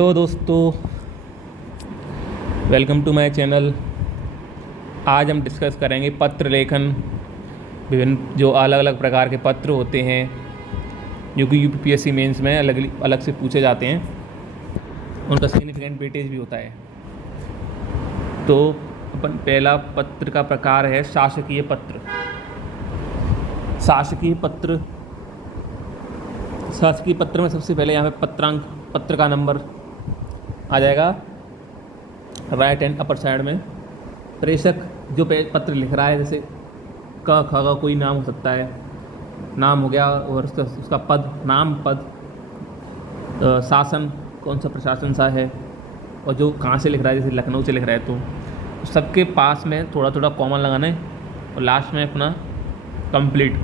Hello दोस्तों, welcome to my channel. आज हम डिस्कस करेंगे पत्र लेखन। विभिन्न जो अलग अलग प्रकार के पत्र होते हैं जो कि यूपीएससी मेंस में अलग अलग से पूछे जाते हैं, उनका सिग्निफिकेंट वेटेज भी होता है। तो अपन पहला पत्र का प्रकार है शासकीय पत्र। शासकीय पत्र में सबसे पहले यहाँ पे पत्रांक, पत्र का नंबर आ जाएगा राइट हैंड अपर साइड में। प्रेषक जो पत्र लिख रहा है, जैसे क ख का कोई नाम हो सकता है, नाम हो गया, और उसका पद, नाम पद, शासन, कौन सा प्रशासन सा है, और जो कहाँ से लिख रहा है, जैसे लखनऊ से लिख रहा है तो सबके पास में थोड़ा थोड़ा कॉमन लगाना है, और लास्ट में अपना कंप्लीट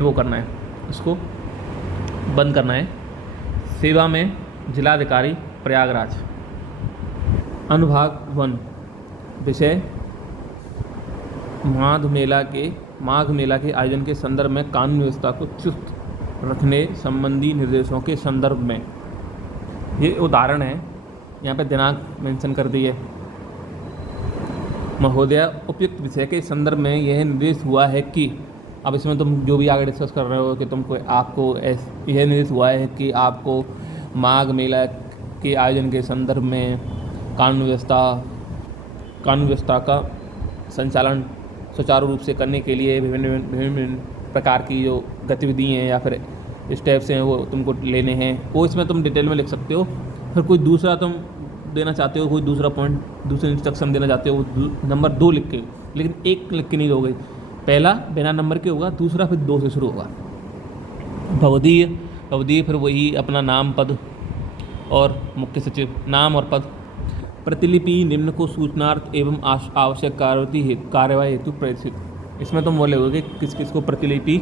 वो करना है, उसको बंद करना है। सेवा में जिलाधिकारी प्रयागराज। अनुभाग 1 विषय माघ मेला के आयोजन के संदर्भ में कानून व्यवस्था को चुस्त रखने संबंधी निर्देशों के संदर्भ में। ये उदाहरण है, यहाँ पे दिनांक मेंशन कर दी है। महोदया, उपयुक्त विषय के संदर्भ में यह निर्देश हुआ है कि, अब इसमें तुम जो भी आगे डिस्कस कर रहे हो कि आपको यह निर्देश हुआ है कि आपको माघ मेला के आयोजन के संदर्भ में कानून व्यवस्था का संचालन सुचारू रूप से करने के लिए विभिन्न प्रकार की जो गतिविधि हैं या फिर स्टेप्स हैं वो तुमको लेने हैं, वो इसमें तुम डिटेल में लिख सकते हो। फिर कोई दूसरा तुम देना चाहते हो, कोई दूसरा पॉइंट, दूसरे इंस्ट्रक्शन देना चाहते हो, नंबर 2 लिख के, लेकिन 1 लिख के नहीं दोगे। पहला बिना नंबर के होगा, दूसरा फिर 2 से शुरू होगा। भवदीय फिर वही अपना नाम, पद और मुख्य सचिव, नाम और पद। प्रतिलिपि निम्न को सूचनार्थ एवं आवश्यक कार्यवाही हेतु प्रेषित। इसमें तुम बोलोगे किस किस को प्रतिलिपि,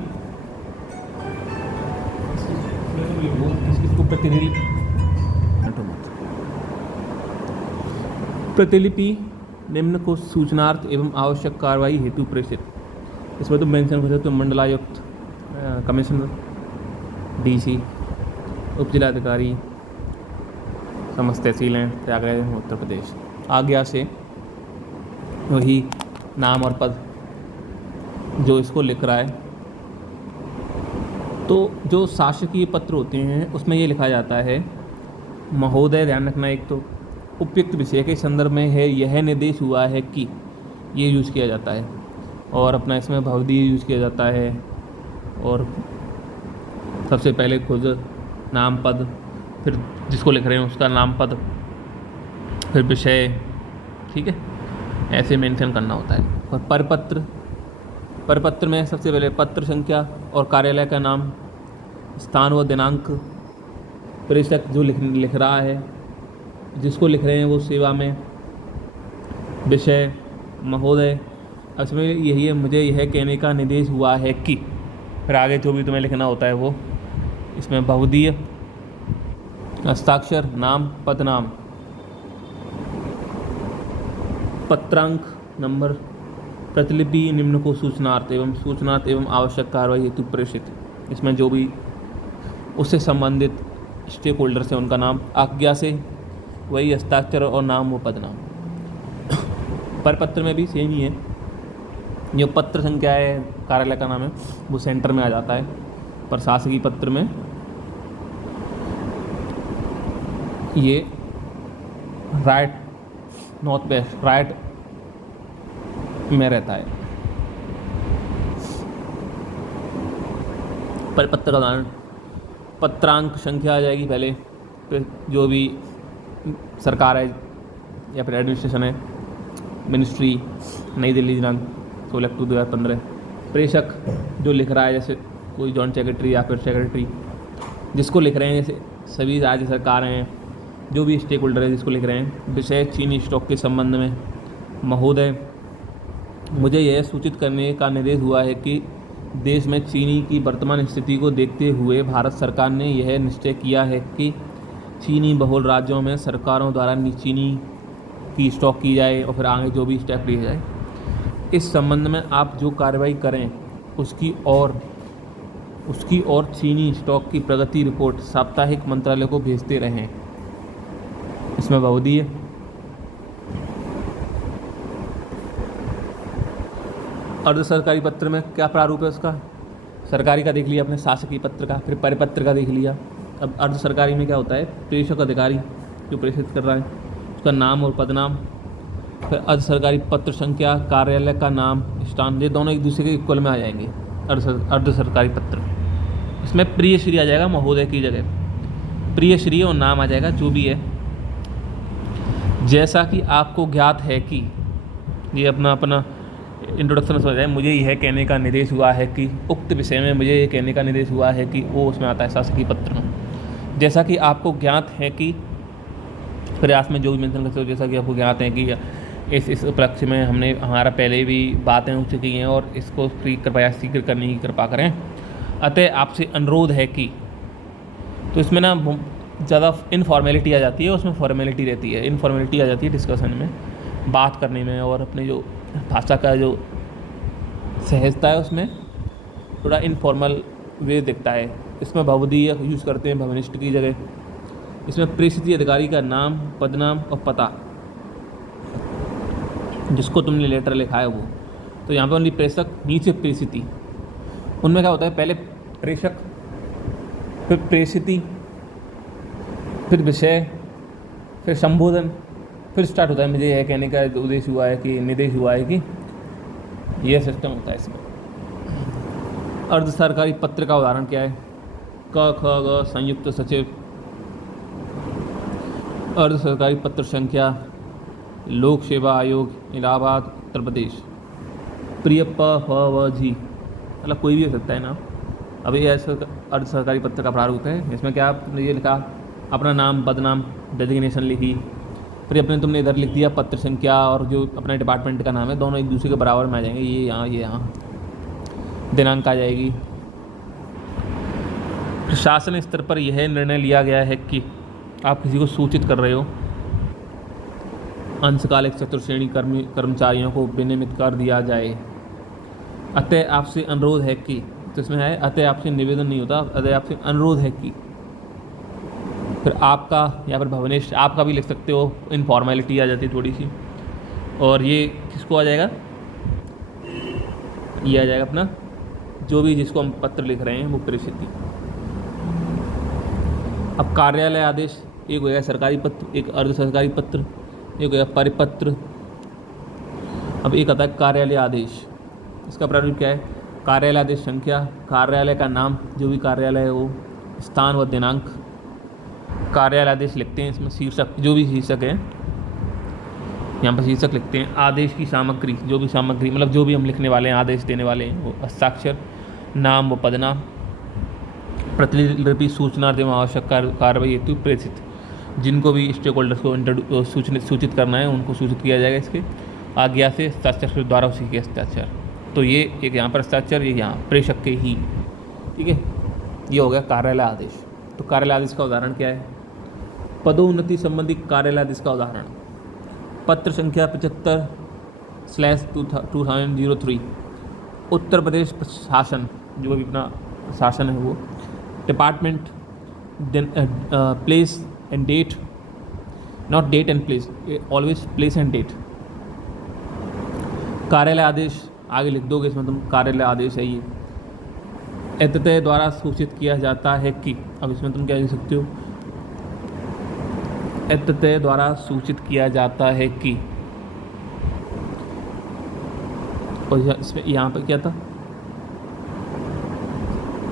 प्रतिलिपि निम्न को सूचनार्थ एवं आवश्यक कार्यवाही हेतु प्रेषित। इसमें तुम मेंशन कर सकते हो मंडलायुक्त, कमिश्नर, डीसी, उप जिलाधिकारी, समस्त तहसीलें, प्रयागराज, उत्तर प्रदेश। आज्ञा से वही नाम और पद जो इसको लिख रहा है। तो जो शासकीय पत्र होते हैं उसमें ये लिखा जाता है, महोदय, ध्यान रखना, एक तो उपयुक्त विषय के संदर्भ में है, यह निर्देश हुआ है कि, ये यूज़ किया जाता है, और अपना इसमें भवदीय यूज़ किया जाता है, और सबसे पहले खुद नाम, पद, फिर जिसको लिख रहे हैं उसका नाम, पद, फिर विषय, ठीक है, ऐसे मेंशन करना होता है। और परपत्र में सबसे पहले पत्र संख्या और कार्यालय का नाम, स्थान व दिनांक, प्रेषक जो लिख रहा है, जिसको लिख रहे हैं वो सेवा में, विषय, महोदय। इसमें यही है, मुझे यह कहने का निर्देश हुआ है कि, फिर आगे जो भी तुम्हें लिखना होता है वो। इसमें भवदीय, हस्ताक्षर, नाम, पदनाम, पत्रांक नंबर, प्रतिलिपि निम्न को सूचनार्थ एवं आवश्यक कार्रवाई हेतु प्रेषित। इसमें जो भी उससे संबंधित स्टेक होल्डर्स हैं उनका नाम, आज्ञा से वही हस्ताक्षर और नाम व पदनाम। परपत्र में भी सेम ही है, जो पत्र संख्या है, कार्यालय का नाम है, वो सेंटर में आ जाता है। पर शासकीय पत्र में ये राइट में रहता है। परपत्र का उदाहरण, पत्रांक संख्या आ जाएगी पहले, फिर जो भी सरकार है या फिर एडमिनिस्ट्रेशन है, मिनिस्ट्री, नई दिल्ली, दिनांक 16 अक्टूबर 2015। प्रेषक जो लिख रहा है, जैसे कोई जॉइंट सेक्रेटरी या फिर सेक्रेटरी, जिसको लिख रहे हैं, जैसे सभी राज्य सरकारें हैं, जो भी स्टेक होल्डर है जिसको लिख रहे हैं। विषय चीनी स्टॉक के संबंध में, महोदय, मुझे यह सूचित करने का निर्देश हुआ है कि देश में चीनी की वर्तमान स्थिति को देखते हुए भारत सरकार ने यह निश्चय किया है कि चीनी बहुल राज्यों में सरकारों द्वारा चीनी की स्टॉक की जाए, और फिर आगे जो भी स्टेप लिए जाए। इस संबंध में आप जो कार्रवाई करें उसकी और उसकी और चीनी स्टॉक की प्रगति रिपोर्ट साप्ताहिक मंत्रालय को भेजते रहें। इसमें बहुधी है। अर्ध सरकारी पत्र में क्या प्रारूप है उसका? सरकारी का देख लिया अपने, शासकीय पत्र का, फिर परिपत्र का देख लिया। अब अर्ध सरकारी में क्या होता है? प्रेषक अधिकारी जो प्रेषित कर रहा है उसका नाम और पदनाम, फिर अर्ध सरकारी पत्र संख्या, कार्यालय का नाम, स्थान, ये दोनों एक दूसरे के इक्वल में आ जाएंगे। अर्ध सरकारी पत्र, इसमें प्रिय श्री आ जाएगा महोदय की जगह, प्रिय श्री और नाम आ जाएगा जो भी है। जैसा कि आपको ज्ञात है कि, ये अपना इंट्रोडक्शन हो जाए, मुझे यह कहने का निर्देश हुआ है कि, उक्त विषय में मुझे ये कहने का निर्देश हुआ है कि, वो उसमें आता है शासकीय पत्र में। जैसा कि आपको ज्ञात है कि, प्रयास में जो भी मेंशन करते हो, जैसा कि आपको ज्ञात है कि इस उपलक्ष्य में हमारा पहले भी बातें हो चुकी हैं और इसको कृपया शीघ्र करने की कृपा करें। अतः आपसे अनुरोध है कि, तो इसमें ना ज़्यादा इनफॉर्मेलिटी आ जाती है, उसमें फॉर्मेलिटी रहती है। इनफॉर्मेलिटी आ जाती है डिस्कशन में, बात करने में, और अपने जो भाषा का जो सहजता है उसमें थोड़ा इनफॉर्मल वे दिखता है। इसमें भवदी यूज़ करते हैं भवनिष्ठ की जगह। इसमें प्रेषित अधिकारी का नाम, पदनाम और पता, जिसको तुमने लेटर लिखा है वो। तो यहाँ पर ओनली प्रेषक, नीचे प्रेषिति। उनमें क्या होता है? पहले प्रेषक, फिर प्रेषिति, फिर विषय, फिर संबोधन, फिर स्टार्ट होता है मुझे यह कहने का उद्देश्य हुआ है कि, निर्देश हुआ है कि, यह सिस्टम होता है इसमें। अर्ध सरकारी पत्र का उदाहरण क्या है? क, ख, ग, संयुक्त सचिव। अर्ध सरकारी पत्र संख्या, लोक सेवा आयोग, इलाहाबाद, उत्तर प्रदेश। प्रिय प, फ, व, जी, मतलब कोई भी हो सकता है ना। अभी ऐसा अर्ध सरकारी पत्र का प्रारूप है। इसमें क्या आपने ये लिखा, अपना नाम, पदनाम, डेजिग्नेशन लिखी, फिर अपने तुमने इधर लिख दिया पत्र संख्या और जो अपने डिपार्टमेंट का नाम है, दोनों एक दूसरे के बराबर में आ जाएंगे। ये यहाँ दिनांक आ जाएगी। प्रशासन स्तर पर यह निर्णय लिया गया है कि आप किसी को सूचित कर रहे हो, अंशकालिक चतुर्श्रेणी कर्मचारियों को विनियमित कर दिया जाए। अतः आपसे अनुरोध है कि, तो इसमें है अतः आपसे निवेदन नहीं होता, अतः आपसे अनुरोध है कि, फिर आपका या फिर भवनिष्ठ, आपका भी लिख सकते हो, इनफॉर्मेलिटी आ जाती है थोड़ी सी। और ये किसको आ जाएगा? ये आ जाएगा अपना जो भी जिसको हम पत्र लिख रहे हैं वो प्रेषित। अब कार्यालय आदेश, एक हो गया सरकारी पत्र, एक अर्ध सरकारी पत्र, एक हो गया परिपत्र। अब एक आता है कार्यालय आदेश। इसका प्रारूप क्या है? कार्यालय आदेश संख्या, कार्यालय का नाम, जो भी कार्यालय है वो, स्थान व दिनांक। कार्यालय आदेश लिखते हैं इसमें, शीर्षक, जो भी शीर्षक है यहाँ पर शीर्षक लिखते हैं। आदेश की सामग्री, जो भी सामग्री, मतलब जो भी हम लिखने वाले हैं, आदेश देने वाले हैं, वो हस्ताक्षर, नाम व पदनाम। प्रतिलिपि सूचना एवं आवश्यक कार्रवाई हेतु प्रेषित, जिनको भी स्टेक होल्डर्स को सूचित करना है उनको सूचित किया जाएगा इसके आज्ञा से, हस्ताक्षर द्वारा उसी के हस्ताक्षर। तो ये एक यहाँ पर हस्ताक्षर, ये यहाँ प्रेषक के ही, ठीक है। ये हो गया कार्यालय आदेश। तो कार्यालय आदेश का उदाहरण क्या है? पदोन्नति संबंधी कार्यालय आदेश का उदाहरण, पत्र संख्या 75/2003, उत्तर प्रदेश प्रशासन, जो भी अपना शासन है वो, department, place and date, not date and place, always place and date. कार्यालय आदेश आगे लिख दोगे इसमें तुम, कार्यालय आदेश है ये। एततः द्वारा सूचित किया जाता है कि, अब इसमें तुम क्या लिख सकते हो? एततः द्वारा सूचित किया जाता है कि, और इसमें यहाँ पर क्या था?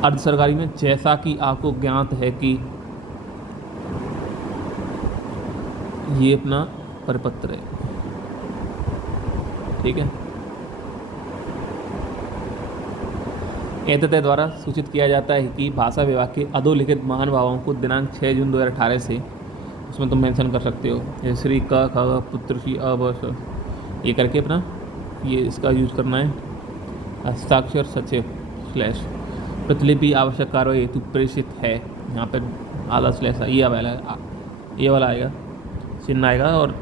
अर्ध सरकारी में, जैसा कि आपको ज्ञात है कि, ये अपना परिपत्र है, ठीक है। एततः द्वारा सूचित किया जाता है कि भाषा विभाग के अधोलिखित महानुभावों को दिनांक 6 जून 2018 से, उसमें तुम मेंशन कर सकते हो, जैसे श्री क, ख, पुत्र श्री अ, ये करके अपना ये इसका यूज़ करना है। हस्ताक्षर सचिव स्लैश प्रतिलिपि आवश्यक कार्रवाई हेतु प्रेषित है, यहाँ पर आधा स्लैश ये वाला आएगा, चिन्ह आएगा। और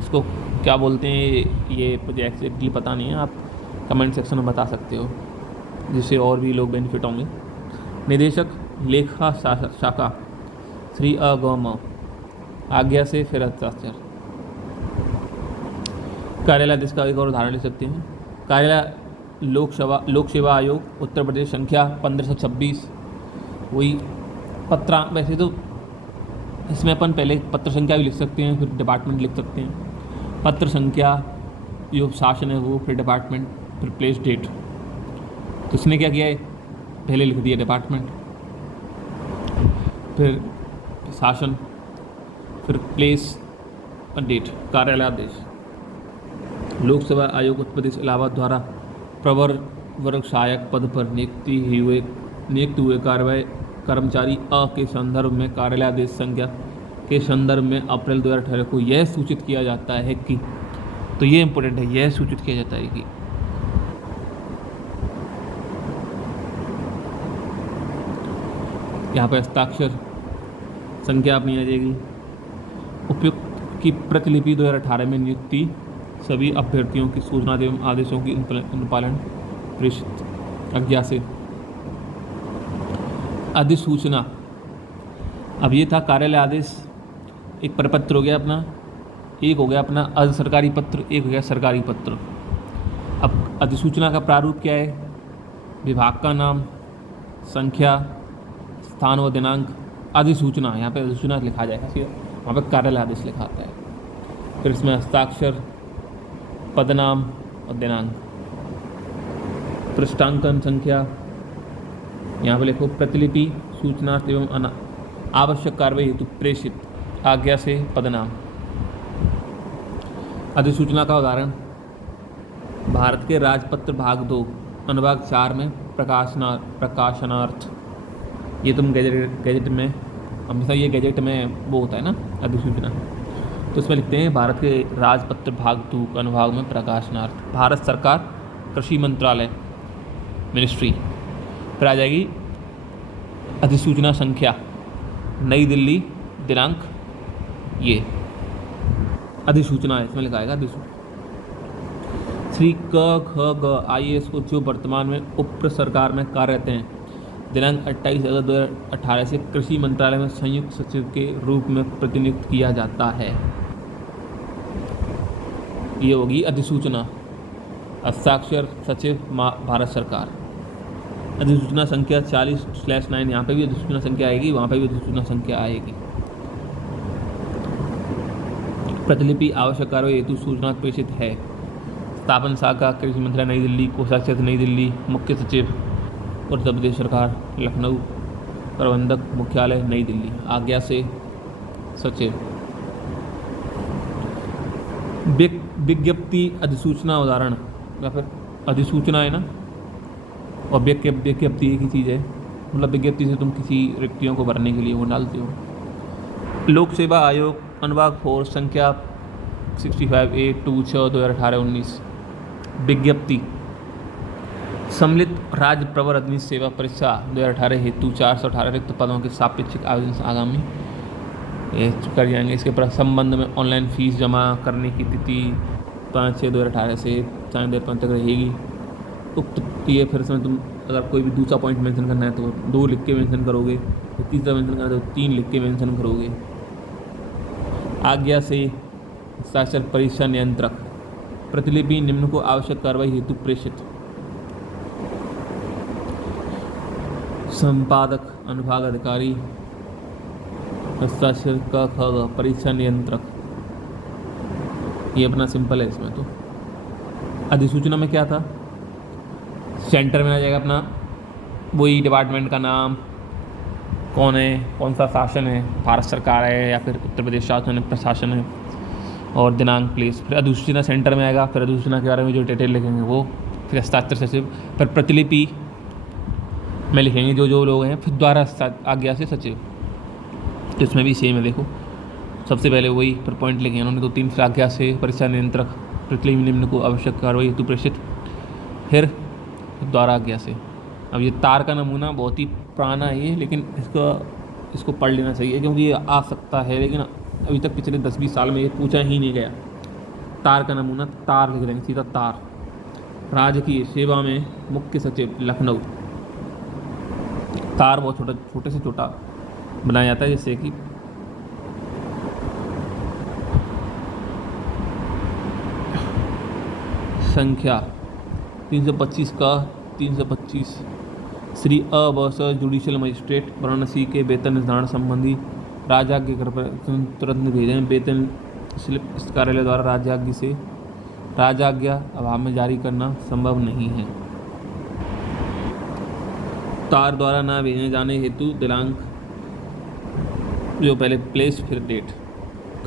इसको क्या बोलते हैं ये मुझे एक्जैक्टली पता नहीं है, आप कमेंट सेक्शन में बता सकते हो, जिससे और भी लोग बेनिफिट होंगे निदेशक लेखा शाखा श्री अ ग म, आज्ञा से फिर हस्ताक्षर। कार्यालय आदेश का एक और उदाहरण ले सकते हैं। कार्यालय लोक सेवा आयोग उत्तर प्रदेश संख्या 1526। वही पत्रा, वैसे तो इसमें अपन पहले पत्र संख्या भी लिख सकते हैं, फिर डिपार्टमेंट लिख सकते हैं। पत्र संख्या जो शासन है वो, फिर डिपार्टमेंट, फिर प्लेस डेट। तो इसने क्या किया है, पहले लिख दिया डिपार्टमेंट, फिर शासन, फिर प्लेस और डेट। कार्यालय आदेश लोक सेवा आयोग उत्तर प्रदेश इलाहाबाद द्वारा प्रवर वर्ग सहायक पद पर नियुक्त हुए कार्यवाही कर्मचारी अ के संदर्भ में कार्यालय आदेश संख्या के संदर्भ में अप्रैल 2018 को यह सूचित किया जाता है कि, तो ये इंपॉर्टेंट है, यह सूचित किया जाता है कि यहाँ पर हस्ताक्षर संख्या अपनी आ जाएगी। उपयुक्त की प्रतिलिपि 2018 में नियुक्ति सभी अभ्यर्थियों की सूचना एवं आदेशों की अनुपालन प्रेषित। आज्ञा से अधिसूचना, अब ये था कार्यालय आदेश, एक प्रपत्र हो गया अपना, एक हो गया अपना अर्ध सरकारी पत्र, एक हो गया सरकारी पत्र। अब अधिसूचना का प्रारूप क्या है, विभाग का नाम, संख्या, स्थान व दिनांक। अधिसूचना, यहाँ पे अधिसूचना लिखा जाएगा, फिर वहाँ पे कार्यालय आदेश लिखा आता है। फिर इसमें हस्ताक्षर, पदनाम और दिनांक। पृष्ठांकन संख्या, यहाँ पे लिखो प्रतिलिपि सूचना एवं आवश्यक कार्रवाई हेतु प्रेषित। आज्ञा से पदनाम। अधिसूचना का उदाहरण, भारत के राजपत्र भाग 2 अनुभाग 4 में प्रकाशनार्थ। ये तुम गैजेट में हमेशा, ये गैजेट में वो होता है ना अधिसूचना, तो इसमें लिखते हैं भारत के राजपत्र भाग 2 अनुभाग में प्रकाशनार्थ, भारत सरकार, कृषि मंत्रालय, मिनिस्ट्री। फिर आ जाएगी अधिसूचना संख्या, नई दिल्ली, दिनांक, ये अधिसूचना है, इसमें लिखा आएगा अधिसूचना। श्री क ख ग IAS को जो वर्तमान में उप सरकार में कार्यरत हैं, दिनांक 28 अगस्त 2018 से कृषि मंत्रालय में संयुक्त सचिव के रूप में प्रतिनियुक्त किया जाता है। ये होगी अधिसूचना। हस्ताक्षर सचिव भारत सरकार। अधिसूचना संख्या 40/9, यहाँ पे भी अधिसूचना संख्या आएगी, वहाँ पे भी अधिसूचना संख्या आएगी। प्रतिलिपि आवश्यक कार्रवाई हेतु सूचना प्रेषित है। स्थापन शाखा कृषि मंत्रालय नई दिल्ली, कोषाध्यक्ष नई दिल्ली, मुख्य सचिव उत्तर प्रदेश सरकार लखनऊ, प्रबंधक मुख्यालय नई दिल्ली। आज्ञा से सचिव। विज्ञप्ति अधिसूचना उदाहरण, या फिर अधिसूचना है ना, और विज्ञप्ति एक ही चीज़ है, मतलब विज्ञप्ति से तुम किसी रिक्तियों को भरने के लिए वो डालते हो। लोक सेवा आयोग अनुभाग 4 संख्या 65/8/2018-19। विज्ञप्ति, सम्मिलित राज्य प्रवर अधीन सेवा परीक्षा 2018 हेतु 418 रिक्त पदों के सापेक्षिक आवेदन आगामी कर जाएंगे। इसके संबंध में ऑनलाइन फीस जमा करने की तिथि 5/6/2018 से 4/5 तक रहेगी। उक्त ये फिर इसमें तुम अगर कोई भी दूसरा पॉइंट मेंशन करना है तो 2 लिख के मेंशन करोगे, तो तीसरा मेंशन करना है तो 3 लिख के मेंशन करोगे। आज्ञा से हस्ताक्षर परीक्षा नियंत्रक। प्रतिलिपि निम्न को आवश्यक कार्रवाई हेतु प्रेषित। संपादक अनुभाग अधिकारी। हस्ताक्षर क ख ग परीक्षा नियंत्रक। ये अपना सिंपल है इसमें। तो अधिसूचना में क्या था, सेंटर में आ जाएगा अपना वही डिपार्टमेंट का नाम, कौन है, कौन सा शासन है, भारत सरकार है या फिर उत्तर प्रदेश शासन है, प्रशासन है, और दिनांक, प्लेस। फिर अधिसूचना सेंटर में आएगा, फिर अधिसूचना के बारे में जो डिटेल लिखेंगे वो, फिर हस्ताक्षर सचिव, फिर प्रतिलिपि में लिखेंगे जो जो लोग हैं, फिर द्वारा आज्ञा से सचिव। तो इसमें भी सेम है, देखो सबसे पहले वही फिर पॉइंट लिखे उन्होंने 2-3, फिर आज्ञा से परीक्षा नियंत्रक, प्रतिलिपि निम्न को आवश्यक कार्रवाई हेतु प्रेषित, फिर द्वारा आज्ञा से। अब ये तार का नमूना बहुत ही पुराना है ये, लेकिन इसको पढ़ लेना चाहिए क्योंकि ये आ सकता है, लेकिन अभी तक पिछले 10-20 साल में ये पूछा ही नहीं गया। तार का नमूना, तार लिख देंगे सीधा, तार। राजकीय सेवा में मुख्य सचिव लखनऊ। तार बहुत छोटे से छोटा बनाया जाता है जिससे कि संख्या 325 का 325 श्री अ व स जुडिशियल मजिस्ट्रेट वाराणसी के वेतन निर्धारण संबंधी राज्याज्ञा तुरंत भेजें। वेतन स्लिप इस कार्यालय द्वारा राज्याज्ञा अभाव में जारी करना संभव नहीं है। तार द्वारा न भेजे जाने हेतु दिनांक जो पहले प्लेस फिर डेट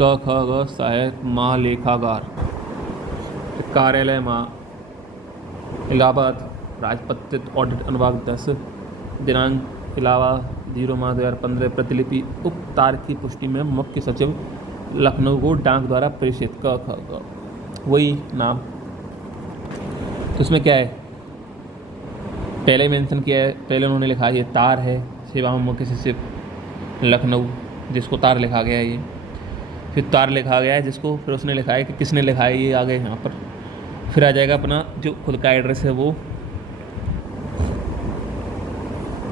क ख ग सहायक महालेखागार कार्यालय इलाहाबाद राजपत्रित ऑडिट अनुभाग 10 दिनांक इलाहाबाद 0/2015 प्रतिलिपि उक्त तार की पुष्टि में मुख्य सचिव लखनऊ को डाक द्वारा प्रेषित क ख ग वही नाम। तो इसमें क्या है, पहले मेंशन किया है, पहले उन्होंने लिखा है ये तार है सेवा मुख्य सचिव लखनऊ जिसको तार लिखा गया है ये, फिर तार लिखा गया है जिसको फिर उसने लिखा है कि किसने लिखा है ये आगे यहाँ पर फिर आ जाएगा अपना जो खुद का एड्रेस है वो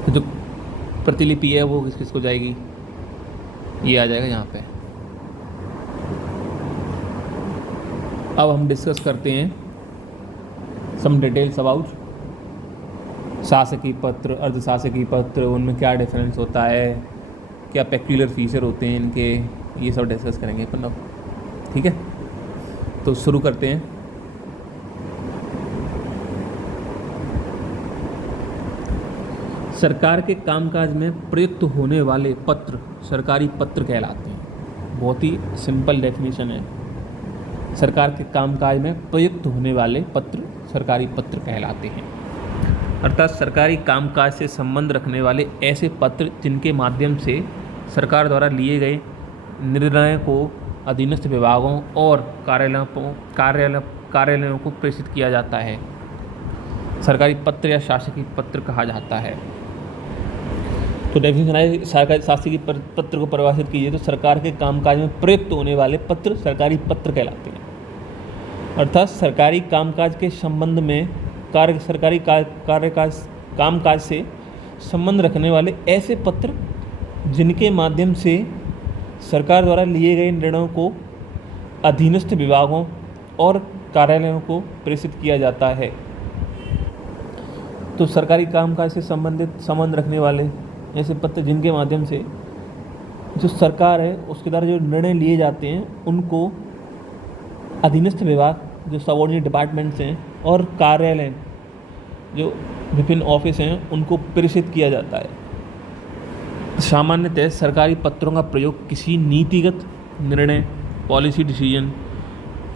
जो प्रतिलिपि है वो किसको जाएगी ये आ जाएगा यहाँ पे। अब हम डिस्कस करते हैं सम डिटेल्स अबाउट शासकीय पत्र अर्धशासकीय पत्र, उनमें क्या डिफरेंस होता है, क्या पेक्यूलर फीचर होते हैं इनके, ये सब डिस्कस करेंगे अपन अब। ठीक है, तो शुरू करते हैं। सरकार के कामकाज में प्रयुक्त होने वाले पत्र सरकारी पत्र कहलाते हैं। बहुत ही सिंपल डेफिनेशन है, सरकार के कामकाज में प्रयुक्त होने वाले पत्र सरकारी पत्र कहलाते हैं। अर्थात सरकारी कामकाज से संबंध रखने वाले ऐसे पत्र जिनके माध्यम से सरकार द्वारा लिए गए निर्णय को अधीनस्थ विभागों और कार्यालयों को प्रेषित किया जाता है, सरकारी पत्र या शासकीय पत्र कहा जाता है। तो डेफिनेशन है, सरकारी शासकीय पत्र को परिभाषित कीजिए तो सरकार के कामकाज में प्रयुक्त होने वाले पत्र सरकारी पत्र कहलाते हैं। अर्थात सरकारी कामकाज के संबंध में सरकारी कामकाज से संबंध रखने वाले ऐसे पत्र जिनके माध्यम से सरकार द्वारा लिए गए निर्णयों को अधीनस्थ विभागों और कार्यालयों को प्रेषित किया जाता है। तो सरकारी कामकाज से संबंध रखने वाले ऐसे पत्र जिनके माध्यम से जो सरकार है उसके द्वारा जो निर्णय लिए जाते हैं उनको अधीनस्थ विभाग जो सबऑर्डिनेट डिपार्टमेंट्स हैं और कार्यालय जो विभिन्न ऑफिस हैं उनको प्रेषित किया जाता है। सामान्यतः सरकारी पत्रों का प्रयोग किसी नीतिगत निर्णय, पॉलिसी डिसीजन,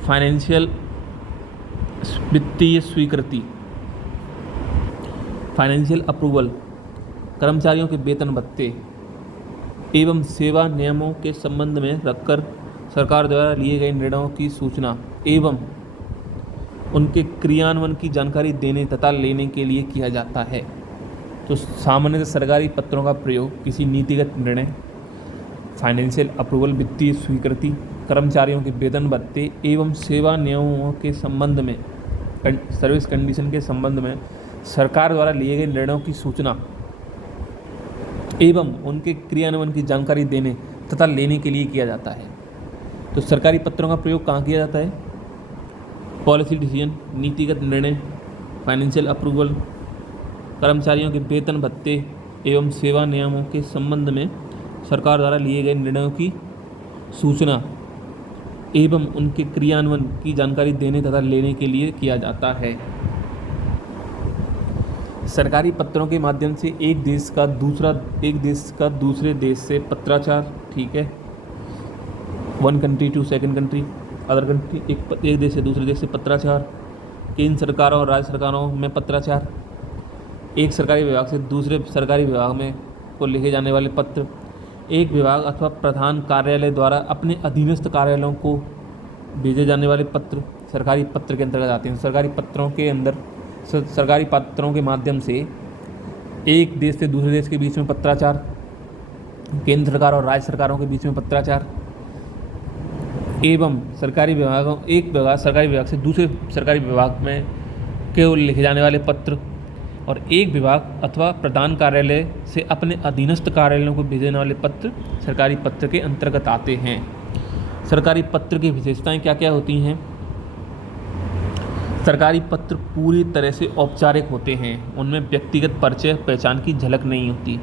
फाइनेंशियल वित्तीय स्वीकृति, फाइनेंशियल अप्रूवल, कर्मचारियों के वेतन भत्ते एवं सेवा नियमों के संबंध में रखकर सरकार द्वारा लिए गए निर्णयों की सूचना एवं उनके क्रियान्वयन की जानकारी देने तथा लेने के लिए किया जाता है। तो सामान्यतः सरकारी पत्रों का प्रयोग किसी नीतिगत निर्णय, फाइनेंशियल अप्रूवल, वित्तीय स्वीकृति, कर्मचारियों के वेतन भत्ते एवं सेवा नियमों के संबंध में, सर्विस कंडीशन के संबंध में सरकार द्वारा लिए गए निर्णयों की सूचना एवं उनके क्रियान्वयन की जानकारी देने तथा लेने के लिए किया जाता है। तो सरकारी पत्रों का प्रयोग कहाँ किया जाता है? पॉलिसी डिसीजन, नीतिगत निर्णय, फाइनेंशियल अप्रूवल, कर्मचारियों के वेतन भत्ते एवं सेवा नियमों के संबंध में सरकार द्वारा लिए गए निर्णयों की सूचना एवं उनके क्रियान्वयन की जानकारी देने तथा लेने के लिए किया जाता है। सरकारी पत्रों के माध्यम से एक देश का दूसरे देश से पत्राचार, ठीक है, one country to second country, other country, एक देश से दूसरे देश से पत्राचार, केंद्र सरकारों और राज्य सरकारों में पत्राचार, एक सरकारी विभाग से दूसरे सरकारी विभाग में को लिखे जाने वाले पत्र, एक विभाग अथवा प्रधान कार्यालय द्वारा अपने अधीनस्थ कार्यालयों को भेजे जाने वाले पत्र सरकारी पत्र के अंतर्गत आते हैं। सरकारी पत्रों के माध्यम से एक देश से दूसरे देश के बीच में पत्राचार, केंद्र सरकार और राज्य सरकारों के बीच में पत्राचार एवं सरकारी विभाग से दूसरे सरकारी विभाग में केवल लिखे जाने वाले पत्र और एक विभाग अथवा प्रधान कार्यालय से अपने अधीनस्थ कार्यालयों को भेजने वाले पत्र सरकारी पत्र के अंतर्गत आते हैं। सरकारी पत्र की विशेषताएं क्या क्या होती हैं? सरकारी पत्र पूरी तरह से औपचारिक होते हैं, उनमें व्यक्तिगत परिचय पहचान की झलक नहीं होती।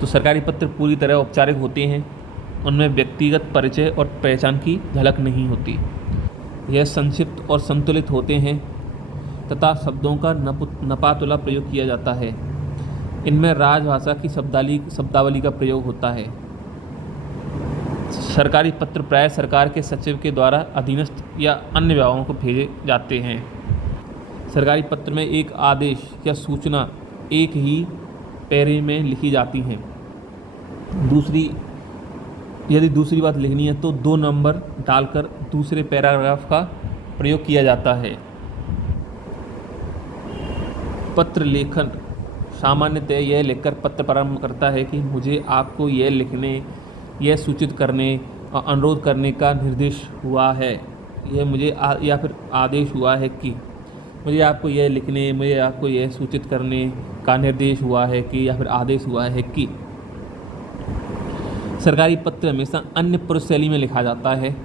तो सरकारी पत्र पूरी तरह औपचारिक होते हैं, उनमें व्यक्तिगत परिचय और पहचान की झलक नहीं होती। यह संक्षिप्त और संतुलित होते हैं तथा शब्दों का नपातुला प्रयोग किया जाता है। इनमें राजभाषा की शब्दावली का प्रयोग होता है। सरकारी पत्र प्राय सरकार के सचिव के द्वारा अधीनस्थ या अन्य विभागों को भेजे जाते हैं। सरकारी पत्र में एक आदेश या सूचना एक ही पैरे में लिखी जाती हैं। यदि दूसरी बात लिखनी है तो 2 नंबर डालकर दूसरे पैराग्राफ का प्रयोग किया जाता है। पत्र लेखन सामान्यतः यह लिखकर पत्र प्रारंभ करता है कि मुझे आपको यह लिखने, यह सूचित करने और अनुरोध करने का निर्देश हुआ है, यह मुझे या फिर आदेश हुआ है कि मुझे आपको यह लिखने, मुझे आपको यह सूचित करने का निर्देश हुआ है कि या फिर आदेश हुआ है कि। सरकारी पत्र हमेशा अन्य पुरुष शैली में लिखा जाता है।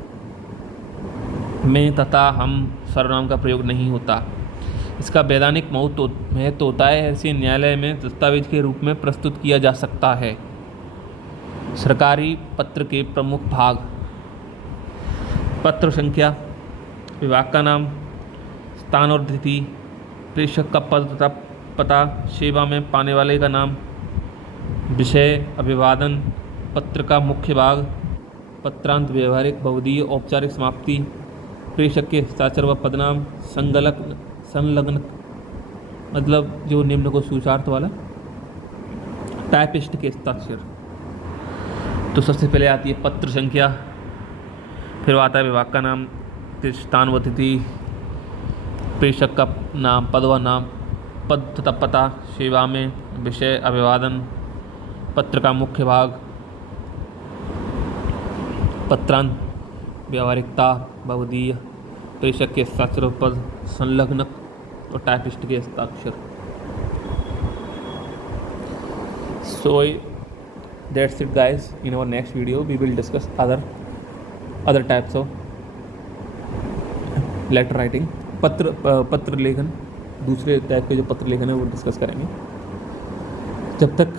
मैं तथा हम सर्वनाम का प्रयोग नहीं होता। इसका वैधानिक महत्व होता है, ऐसे न्यायालय में दस्तावेज के रूप में प्रस्तुत किया जा सकता है। सरकारी पत्र के प्रमुख भाग: पत्र संख्या, विभाग का नाम, स्थान और तिथि, प्रेषक का पद तथा पता, सेवा में पाने वाले का नाम, विषय, अभिवादन, पत्र का मुख्य भाग, पत्रांत, व्यवहारिक, बहुधीय, औपचारिक समाप्ति, प्रेषक के हस्ताक्षर व पदनाम, संलग्न मतलब जो निम्न को सूचार्थ वाला, टाइपिस्ट के हस्ताक्षर। तो सबसे पहले आती है पत्र संख्या, फिर आता है विभाग का नाम, फिर स्थान व तिथि, प्रेषक का नाम, पद व नाम, पद तथा पता, सेवा में, विषय, अभिवादन, पत्र का मुख्य भाग, पत्रांत, व्यावहारिकता, बहुधीय, प्रेषक के हस्ताक्षर पद, संलग्नक और टाइपिस्ट के हस्ताक्षर। So that's it guys. In our next video we will discuss other types of letter writing, पत्र लेखन, दूसरे टाइप के जो पत्र लेखन है वो डिस्कस करेंगे। जब तक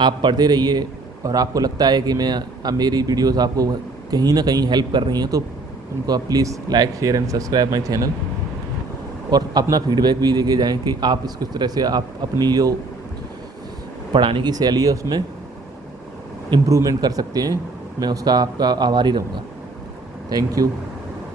आप पढ़ते रहिए और आपको लगता है कि मेरी वीडियोस आपको कहीं ना कहीं हेल्प कर रही हैं तो उनको आप please like, share and subscribe my channel, और अपना फीडबैक भी देके जाएं कि आप किस तरह से आप अपनी जो पढ़ाने की शैली है उसमें इम्प्रूवमेंट कर सकते हैं। मैं उसका आपका आभारी रहूँगा। Thank you.